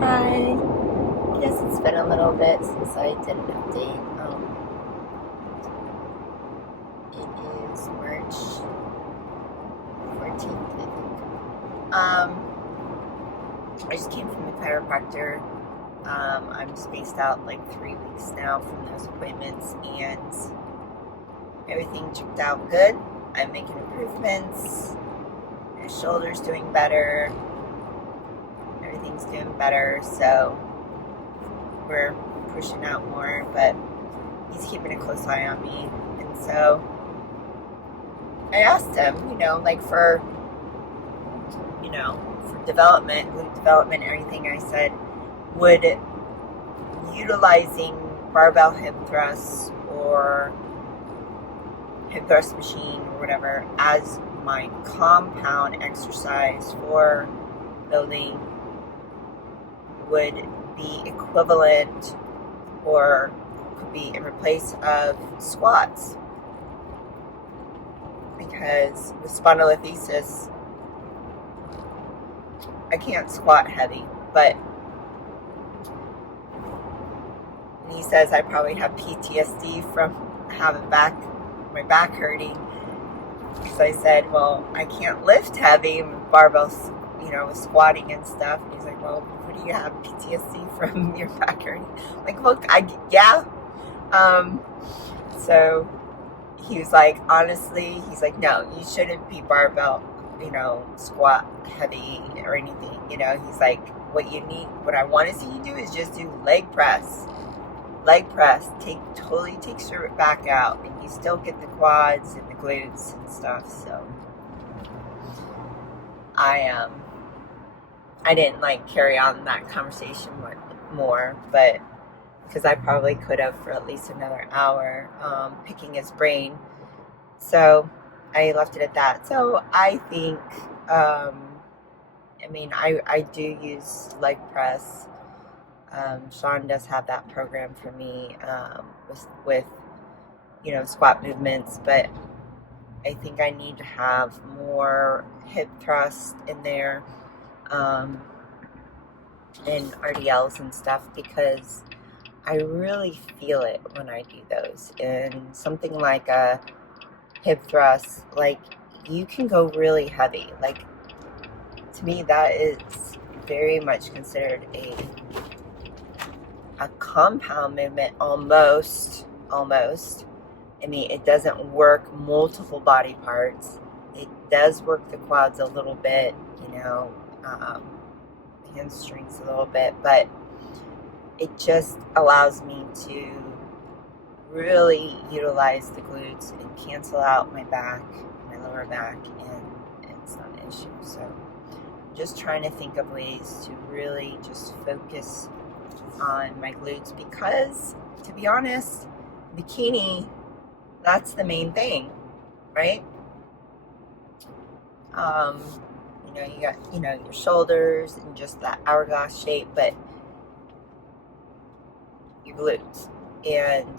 Hi. Yes, it's been a little bit since I did an update. It is March 14th, I think. I just came from the chiropractor. I'm spaced out like 3 weeks now from those appointments, and everything checked out good. I'm making improvements. My shoulder's doing better. Everything's doing better, so we're pushing out more, but he's keeping a close eye on me. And so I asked him, like for development, glute development, everything, I said, would utilizing barbell hip thrusts or hip thrust machine or whatever as my compound exercise for building would be equivalent or could be in place of squats, because with spondylolisthesis I can't squat heavy, but he says I probably have PTSD from having my back hurting. So I said, well, I can't lift heavy barbells, with squatting and stuff. And he's like, well, what do you have PTSD from your back hurting? Like, look, yeah. So he was like, honestly, he's like, no, you shouldn't be barbell, squat heavy or anything. He's like, what I want to see you do is just do leg press. Leg press totally takes your back out, and you still get the quads and the glutes and stuff. So I didn't carry on that conversation more, but because I probably could have for at least another hour picking his brain. So I left it at that. So I think, I do use leg press. Sean does have that program for me with squat movements, but I think I need to have more hip thrust in there and RDLs and stuff, because I really feel it when I do those. And something like a hip thrust, you can go really heavy. To me, that is very much considered a compound movement, almost. It doesn't work multiple body parts. It does work the quads a little bit, hamstrings a little bit, but it just allows me to really utilize the glutes and cancel out my back, my lower back, and it's not an issue. So I'm just trying to think of ways to really just focus on my glutes, because, to be honest, bikini, that's the main thing, right? You got, your shoulders and just that hourglass shape, but your glutes. And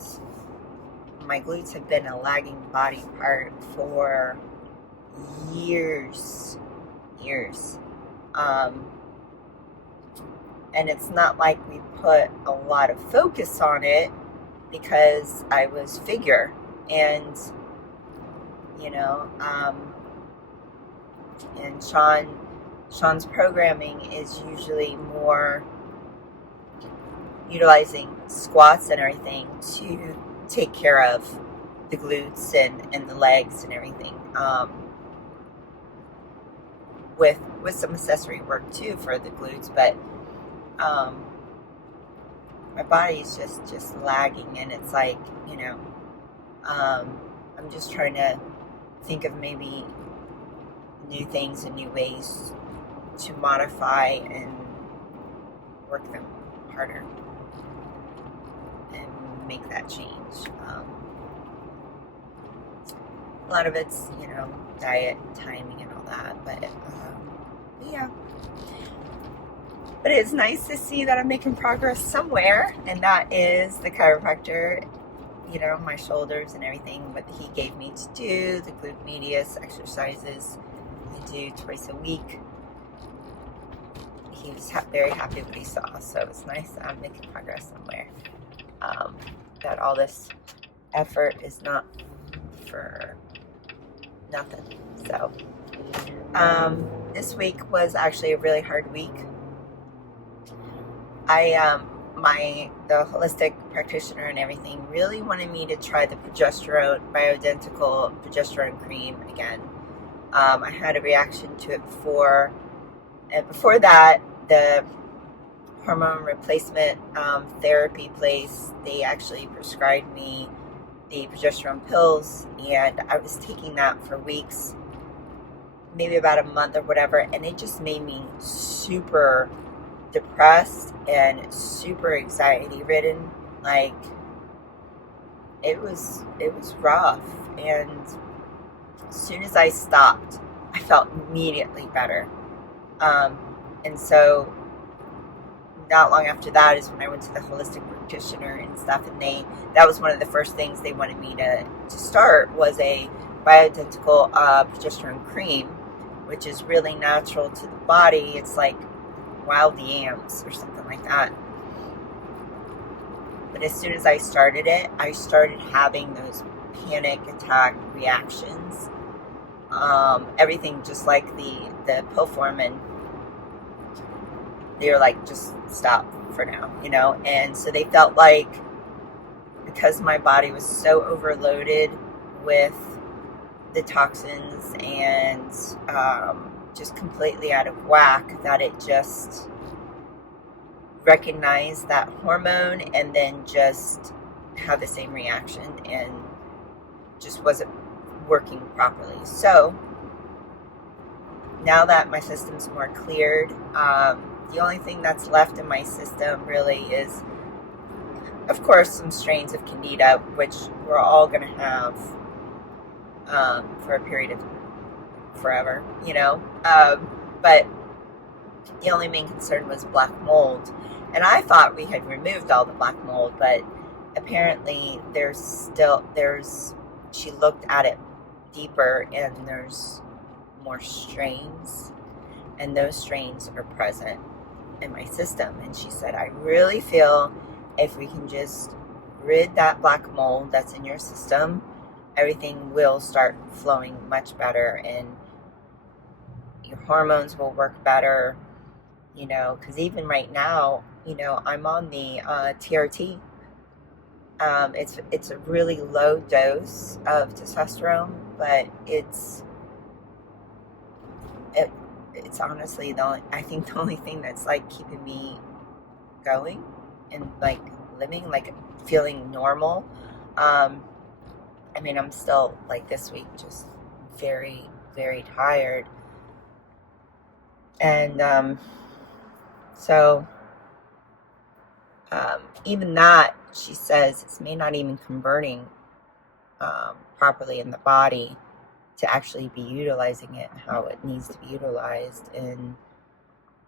my glutes have been a lagging body part for years. And it's not like we put a lot of focus on it, because I was figure, and and Sean's programming is usually more utilizing squats and everything to take care of the glutes and the legs and everything, with some accessory work too for the glutes, but my body's just lagging, and it's I'm just trying to think of maybe new things and new ways to modify and work them harder and make that change. A lot of it's, diet, timing, and all that, but yeah. But it's nice to see that I'm making progress somewhere, and that is the chiropractor, my shoulders and everything, what he gave me to do, the glute medius exercises I do twice a week. he was very happy with what he saw. So it's nice that I'm making progress somewhere. That all this effort is not for nothing. So this week was actually a really hard week. The holistic practitioner and everything really wanted me to try the bioidentical progesterone cream again. I had a reaction to it before, and before that, the hormone replacement therapy place, they actually prescribed me the progesterone pills, and I was taking that for weeks, maybe about a month or whatever, and it just made me super depressed and super anxiety ridden. Like, it was rough. And as soon as I stopped, I felt immediately better. And so not long after that is when I went to the holistic practitioner and stuff, and that was one of the first things they wanted me to start, was a bioidentical progesterone cream, which is really natural to the body. It's like wild yams or something like that. But as soon as I started it, I started having those panic attack reactions. Everything just like the pill form, and they were like, just stop for now, and so they felt like, because my body was so overloaded with the toxins and just completely out of whack, that it just recognized that hormone and then just had the same reaction and just wasn't working properly. So now that my system's more cleared, the only thing that's left in my system really is, of course, some strains of candida, which we're all going to have for a period of forever, but the only main concern was black mold. And I thought we had removed all the black mold, but apparently she looked at it deeper, and there's more strains, and those strains are present in my system. And she said, I really feel if we can just rid that black mold that's in your system, everything will start flowing much better, and your hormones will work better, because even right now, I'm on the TRT. It's a really low dose of testosterone, but it's honestly I think the only thing that's like keeping me going and like living, like feeling normal. I'm still, like, this week, just very, very tired. And so even that, she says, it's may not even converting properly in the body to actually be utilizing it how it needs to be utilized and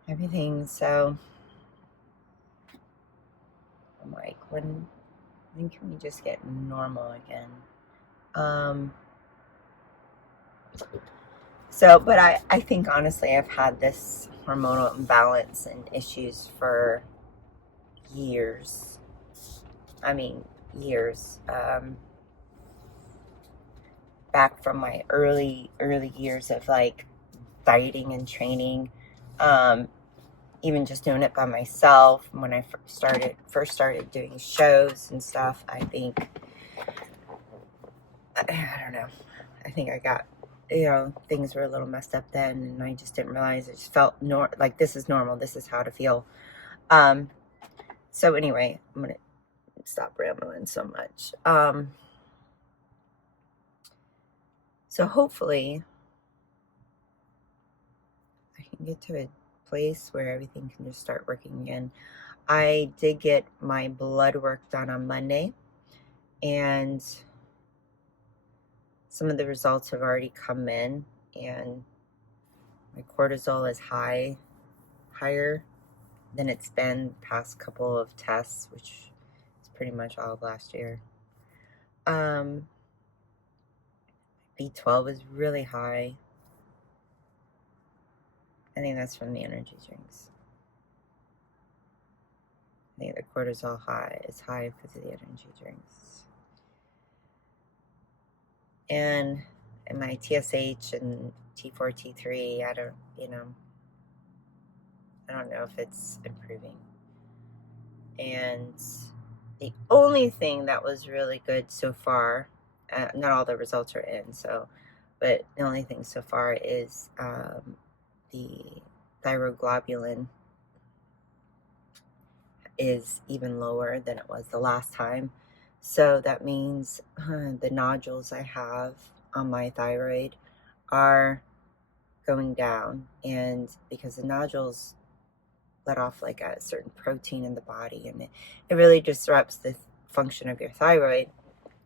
everything. So I'm like, when can we just get normal again? But I think, honestly, I've had this hormonal imbalance and issues for years. Years. Back from my early years of like dieting and training, even just doing it by myself when I first started doing shows and stuff. I don't know. I think I got, things were a little messed up then, and I just didn't realize. It just felt like this is normal. This is how to feel. So anyway, I'm gonna stop rambling so much. So hopefully I can get to a place where everything can just start working again. I did get my blood work done on Monday, and some of the results have already come in, and my cortisol is higher than it's been past couple of tests, which is pretty much all of last year. B12 is really high. I think that's from the energy drinks. I think the cortisol is high because of the energy drinks. And my TSH and T4, T3, I don't know if it's improving. And the only thing that was really good so far, not all the results are in, but the only thing so far is the thyroglobulin is even lower than it was the last time. So that means the nodules I have on my thyroid are going down. And because the nodules let off like a certain protein in the body, and it really disrupts the function of your thyroid,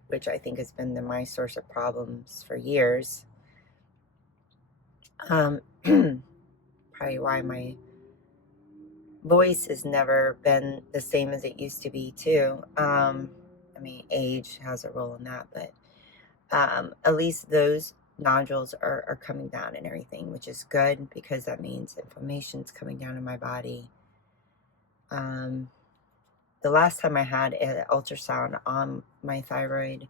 which I think has been my source of problems for years. Probably why my voice has never been the same as it used to be too. I mean, age has a role in that, but at least those nodules are coming down and everything, which is good because that means inflammation's coming down in my body. The last time I had an ultrasound on my thyroid,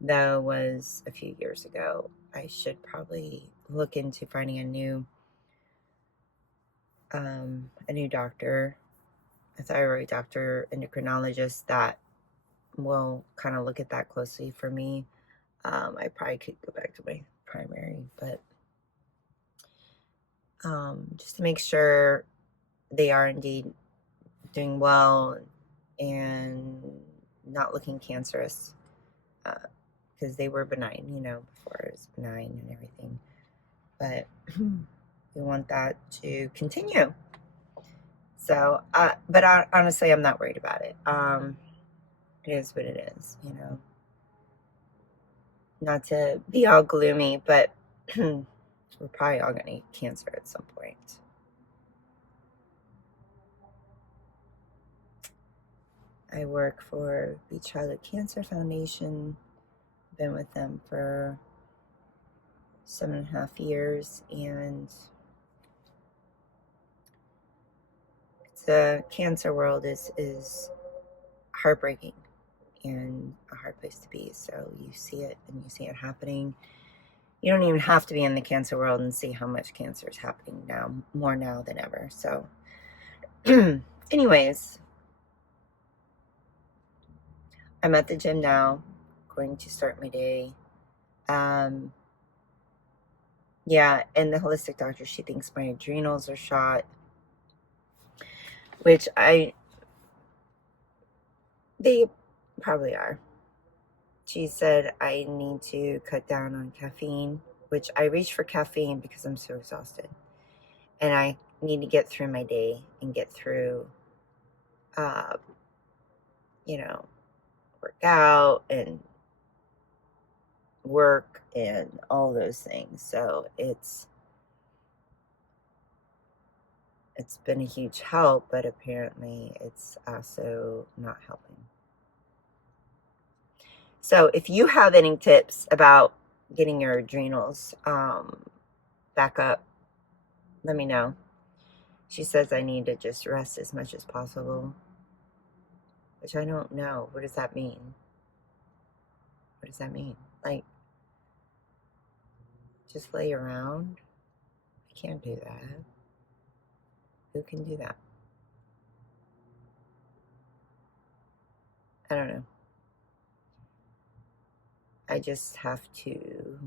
though, was a few years ago. I should probably look into finding a new doctor, a thyroid doctor, endocrinologist that will kind of look at that closely for me. I probably could go back to my primary, but just to make sure they are indeed doing well and not looking cancerous, because they were benign, before it was benign and everything. But we want that to continue. So, but honestly, I'm not worried about it. It is what it is, Not to be all gloomy, but we're probably all going to get cancer at some point. I work for the Childhood Cancer Foundation. Been with them for 7.5 years, and the cancer world is heartbreaking and a hard place to be. So you see it, and you see it happening. You don't even have to be in the cancer world and see how much cancer is happening now, more now than ever. So anyways, I'm at the gym now, going to start my day. Yeah, and the holistic doctor, she thinks my adrenals are shot, which they probably are. She said I need to cut down on caffeine, which I reach for caffeine because I'm so exhausted. And I need to get through my day and get through, work out and work and all those things. So it's been a huge help, but apparently it's also not helping. So if you have any tips about getting your adrenals back up, let me know. She says I need to just rest as much as possible, which I don't know. What does that mean? What does that mean? Like, just lay around? I can't do that. Who can do that? I don't know. I just have to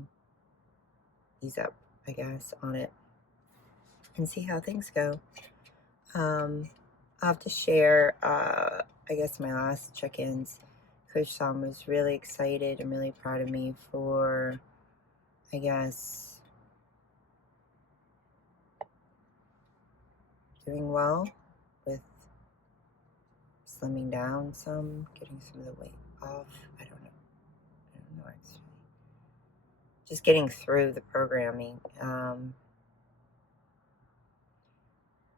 ease up, I guess, on it and see how things go. I'll have to share, I guess, my last check-ins. Coach Sam was really excited and really proud of me for, I guess, doing well with slimming down some, getting some of the weight off. I don't know. Actually. Just getting through the programming.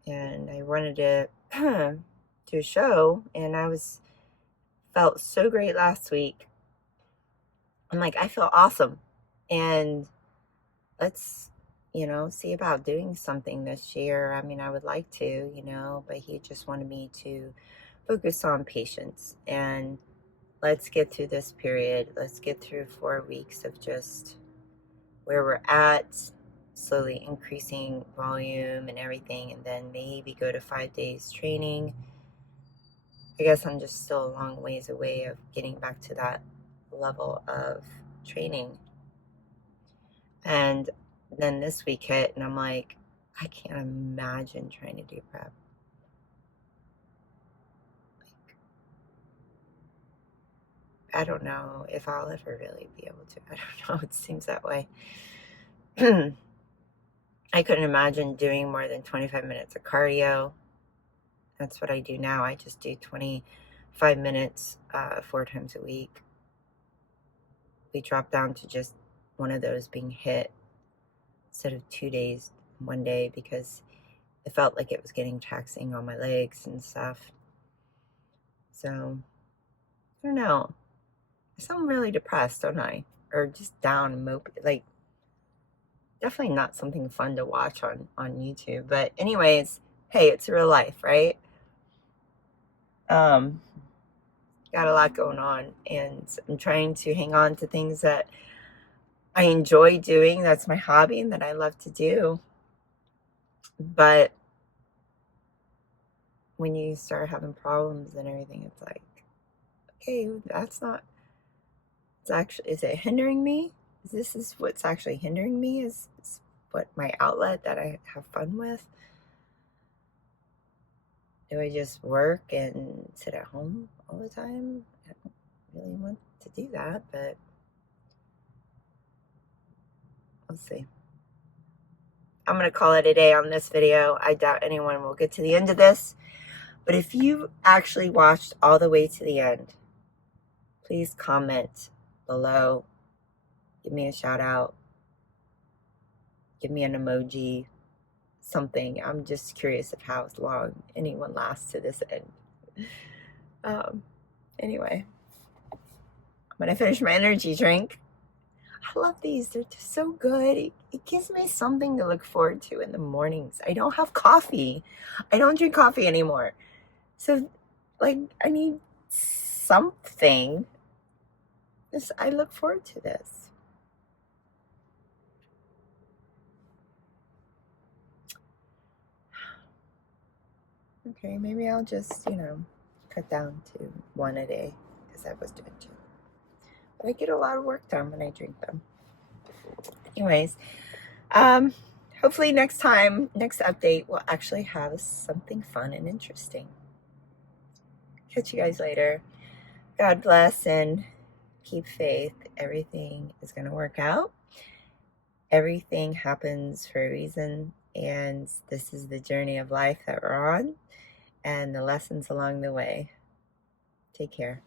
And I wanted to do a show, and felt so great last week. I'm like, I feel awesome. And let's, see about doing something this year. I mean, I would like to, but he just wanted me to focus on patience and let's get through this period. Let's get through 4 weeks of just where we're at, slowly increasing volume and everything, and then maybe go to 5 days training. I guess I'm just still a long ways away of getting back to that level of training. And then this week hit, and I'm like, I can't imagine trying to do prep. I don't know if I'll ever really be able to. I don't know. It seems that way. I couldn't imagine doing more than 25 minutes of cardio. That's what I do now. I just do 25 minutes 4 times a week. We dropped down to just one of those being hit instead of 2 days, 1 day, because it felt like it was getting taxing on my legs and stuff. So, I don't know. I sound really depressed, don't I? Or just down and mopey. Like, definitely not something fun to watch on YouTube. But anyways, hey, it's real life, right? Got a lot going on, and I'm trying to hang on to things that I enjoy doing. That's my hobby and that I love to do. But when you start having problems and everything, it's like, okay, that's not, it's actually, is it hindering me? This is what's actually hindering me, is what my outlet that I have fun with. Do I just work and sit at home all the time? I don't really want to do that, but we'll see. I'm going to call it a day on this video. I doubt anyone will get to the end of this. But if you actually watched all the way to the end, please comment below. Give me a shout out. Give me an emoji. Something. I'm just curious of how long anyone lasts to this end. Anyway, I'm going to finish my energy drink. I love these. They're just so good. It gives me something to look forward to in the mornings. I don't have coffee. I don't drink coffee anymore. So, like, I need something. I look forward to this. Okay, maybe I'll just, cut down to 1 a day, as I was doing too. But I get a lot of work done when I drink them. Anyways, hopefully next update, we'll actually have something fun and interesting. Catch you guys later. God bless and keep faith. Everything is going to work out. Everything happens for a reason, and this is the journey of life that we're on and the lessons along the way. Take care.